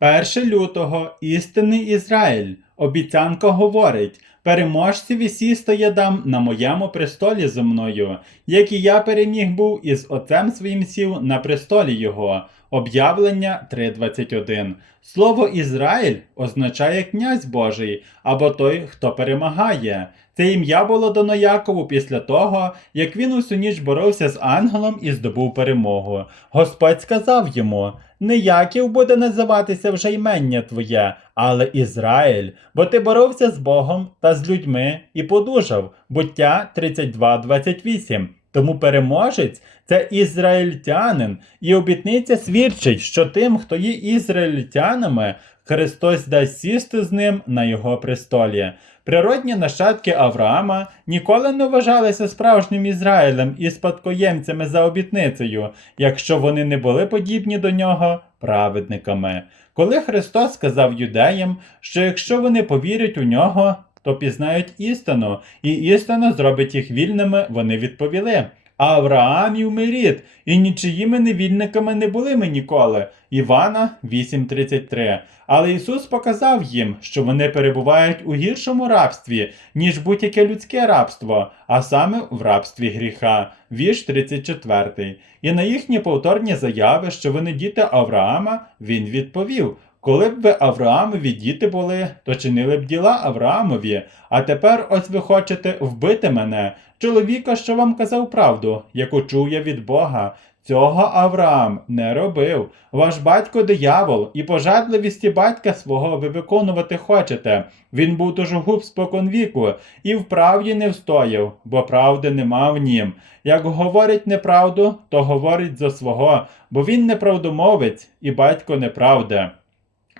1 лютого істинний Ізраїль. Обіцянка говорить: переможцеві сісти я дам на моєму престолі зо мною, як і я переміг був із отцем своїм сів на престолі його. Об'явлення 3.21. Слово Ізраїль означає князь Божий або той, хто перемагає. Це ім'я було дано Якову після того, як він усю ніч боровся з ангелом і здобув перемогу. Господь сказав йому: Не Яків буде називатися вже ймення твоє, але Ізраїль, бо ти боровся з Богом та з людьми і подужав. Буття 32.28. Тому переможець це ізраїльтянин, і обітниця свідчить, що тим, хто є ізраїльтянами, Христос дасть сісти з ним на його престолі. Природні нащадки Авраама ніколи не вважалися справжнім Ізраїлем і спадкоємцями за обітницею, якщо вони не були подібні до нього праведниками. Коли Христос сказав юдеям, що якщо вони повірять у нього, то пізнають істину, і істина зробить їх вільними, вони відповіли. Авраамів ми рід, і нічиїми невільниками не були ми ніколи. Івана 8.33. Але Ісус показав їм, що вони перебувають у гіршому рабстві, ніж будь-яке людське рабство, а саме в рабстві гріха. Вірш 34. І на їхні повторні заяви, що вони діти Авраама, він відповів. Коли б ви Авраамові діти були, то чинили б діла Авраамові, а тепер ось ви хочете вбити мене, чоловіка, що вам казав правду, яку чув я від Бога. Цього Авраам не робив. Ваш батько диявол, і пожадливісті батька свого ви виконувати хочете. Він був дожогуб споконвіку, і в правді не встояв, бо правди нема в нім. Як говорить неправду, то говорить за свого, бо він неправдомовець, і батько неправди.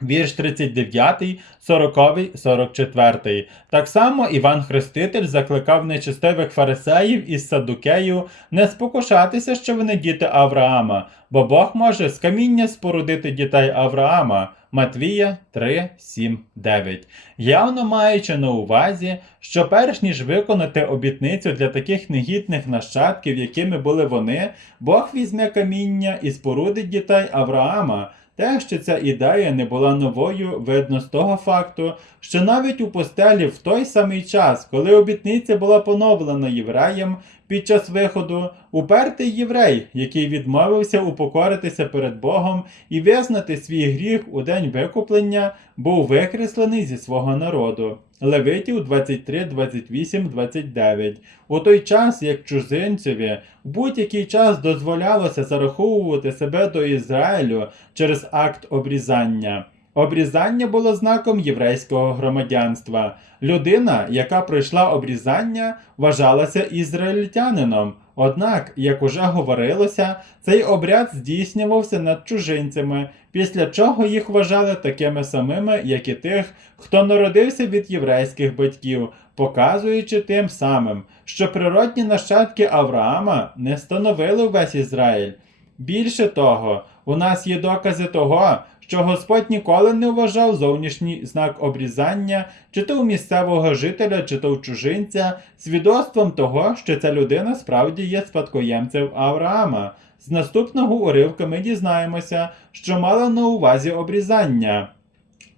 Вірш 39, 40, 44. Так само Іван Хреститель закликав нечистивих фарисеїв із Садукею не спокушатися, що вони діти Авраама, бо Бог може з каміння спорудити дітей Авраама. Матвія 3, 7, 9. Явно маючи на увазі, що перш ніж виконати обітницю для таких негідних нащадків, якими були вони, Бог візьме каміння і спорудить дітей Авраама. Те, що ця ідея не була новою, видно з того факту, що навіть у постелі в той самий час, коли обітниця була поновлена євреям під час виходу, упертий єврей, який відмовився упокоритися перед Богом і визнати свій гріх у день викуплення, був викреслений зі свого народу. Левитів 23, 28, 29. У той час, як чужинцеві, в будь-який час дозволялося зараховувати себе до Ізраїлю через акт обрізання. Обрізання було знаком єврейського громадянства. Людина, яка пройшла обрізання, вважалася ізраїльтянином. Однак, як уже говорилося, цей обряд здійснювався над чужинцями, після чого їх вважали такими самими, як і тих, хто народився від єврейських батьків, показуючи тим самим, що природні нащадки Авраама не становили весь Ізраїль. Більше того, у нас є докази того, що Господь ніколи не вважав зовнішній знак обрізання, чи то у місцевого жителя, чи то у чужинця, свідоцтвом того, що ця людина справді є спадкоємцем Авраама. З наступного уривка ми дізнаємося, що мала на увазі обрізання.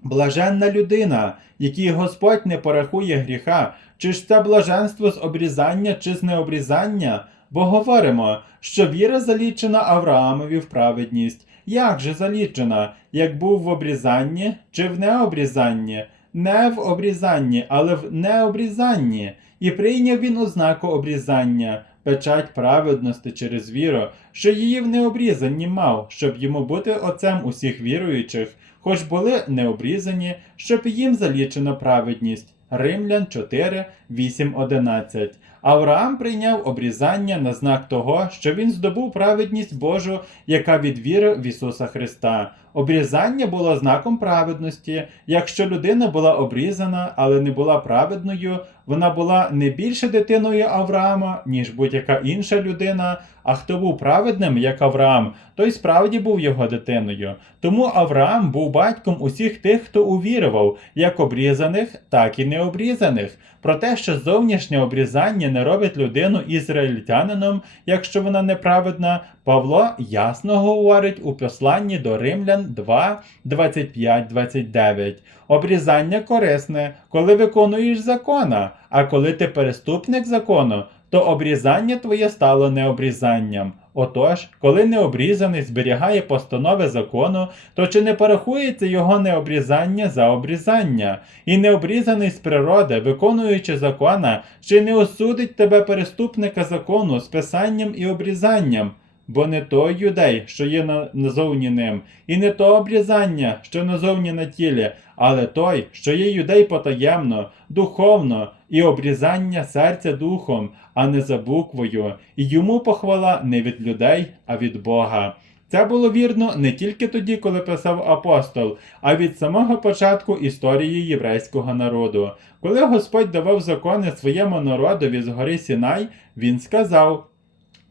Блаженна людина, якій Господь не порахує гріха, чи ж це блаженство з обрізання, чи з необрізання? Бо говоримо, що віра залічена Авраамові в праведність. Як же залічена, як був в обрізанні чи в необрізанні? Не в обрізанні, але в необрізанні. І прийняв він ознаку обрізання, печать праведності через віру, що її в необрізанні мав, щоб йому бути отцем усіх віруючих, хоч були необрізані, щоб їм залічено праведність. Римлян 4, 8, 11. Авраам прийняв обрізання на знак того, що він здобув праведність Божу, яка від віри в Ісуса Христа. Обрізання було знаком праведності. Якщо людина була обрізана, але не була праведною, вона була не більше дитиною Авраама, ніж будь-яка інша людина. А хто був праведним, як Авраам, той справді був його дитиною. Тому Авраам був батьком усіх тих, хто увірував, як обрізаних, так і необрізаних. Про те, що зовнішнє обрізання не робить людину ізраїльтянином, якщо вона неправедна, Павло ясно говорить у посланні до римлян 2, 25, 29. Обрізання корисне, коли виконуєш закона, а коли ти переступник закону, то обрізання твоє стало необрізанням. Отож, коли необрізаний зберігає постанови закону, то чи не порахується його необрізання за обрізання? І необрізаний з природи, виконуючи закона, чи не осудить тебе переступника закону з писанням і обрізанням? Бо не той юдей, що є назовні ним, і не то обрізання, що назовні на тілі, але той, що є юдей потаємно, духовно, і обрізання серця духом, а не за буквою, і йому похвала не від людей, а від Бога. Це було вірно не тільки тоді, коли писав апостол, а від самого початку історії єврейського народу. Коли Господь давав закони своєму народові з гори Сінай, він сказав,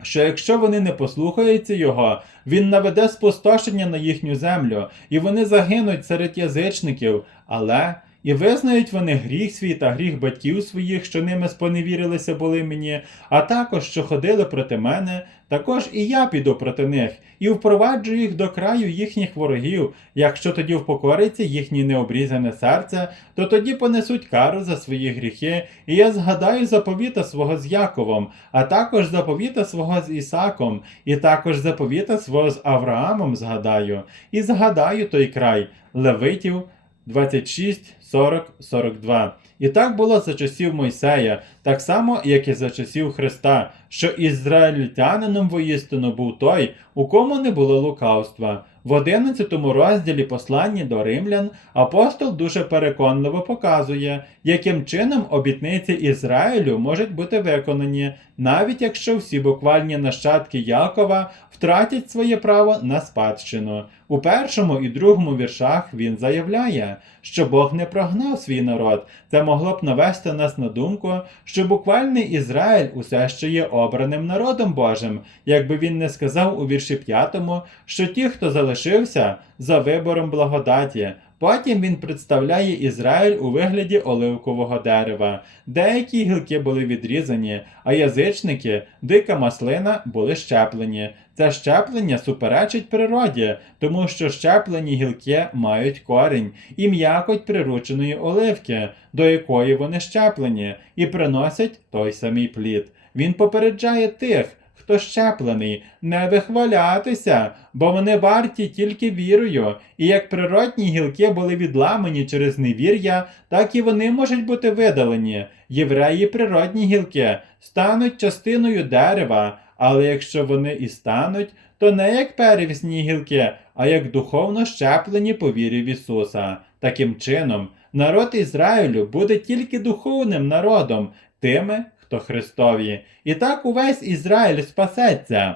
що якщо вони не послухаються його, він наведе спустошення на їхню землю, і вони загинуть серед язичників, але і визнають вони гріх свій та гріх батьків своїх, що ними споневірилися були мені, а також що ходили проти мене, також і я піду проти них, і впроваджу їх до краю їхніх ворогів. Якщо тоді впокориться їхнє необрізане серце, то тоді понесуть кару за свої гріхи, і я згадаю заповіта свого з Яковом, а також заповіта свого з Ісаком, і також заповіта свого з Авраамом згадаю, і згадаю той край Левитів 26, 40, 42. І так було за часів Мойсея, так само, як і за часів Христа, що ізраїльтянином воістину був той, у кому не було лукавства. В 11 розділі посланні до римлян апостол дуже переконливо показує, яким чином обітниці Ізраїлю можуть бути виконані, навіть якщо всі буквальні нащадки Якова втратять своє право на спадщину. У першому і другому віршах він заявляє, що Бог не прогнав свій народ. Це могло б навести нас на думку, що буквальний Ізраїль усе ще є обраним народом Божим, якби він не сказав у вірші 5, що ті, хто залишився за вибором благодаті. Потім він представляє Ізраїль у вигляді оливкового дерева. Деякі гілки були відрізані, а язичники, дика маслина, були щеплені. Це щеплення суперечить природі, тому що щеплені гілки мають корінь і м'якоть прирученої оливки, до якої вони щеплені, і приносять той самий плід. Він попереджає тих, хто щеплений, не вихвалятися, бо вони варті тільки вірою, і як природні гілки були відламані через невір'я, так і вони можуть бути видалені. Євреї природні гілки стануть частиною дерева, але якщо вони і стануть, то не як первісні гілки, а як духовно щеплені по вірі в Ісуса. Таким чином, народ Ізраїлю буде тільки духовним народом, тими, хто Христові. І так увесь Ізраїль спасеться.